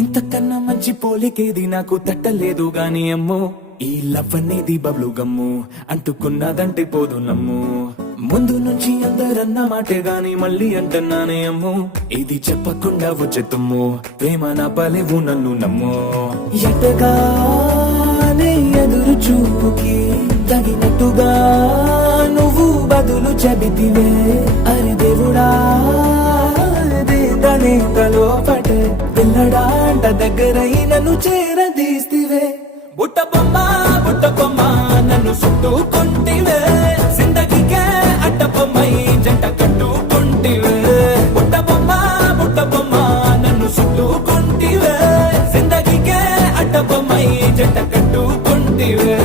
ఇంతకన్నా మంచి పోలికేది నాకు తట్టలేదు గాని అమ్మో ఈ లవ్ అనేది బబ్లు గమ్ము అంటుకున్నదంటే పోదు నమ్ము ముందు నుంచి అందరన్న మాటే గాని మళ్ళీ అంటున్నానే అమ్ము ఇది చెప్పకుండా వచ్చే తుమ్ము ప్రేమ నా పలేవు నన్ను నమ్ము ఎటగానే ఎదురు చూపుకి తగినట్టుగా నువ్వు బదులు చెబితివే అరే దేవుడా దేదనేకలో పటే పిల్లడాంట దగ్గరై నన్ను చేరదీస్తివే బుట్ట బొమ్మ నన్ను చుట్టుకుంటివే జిందగీకే అడ్డ బొమ్మై జంట కట్టుకుంటివే బుట్ట బొమ్మ నన్ను చుట్టుకుంటివే జిందగీకే అడ్డ బొమ్మై జంట కట్టుకుంటివే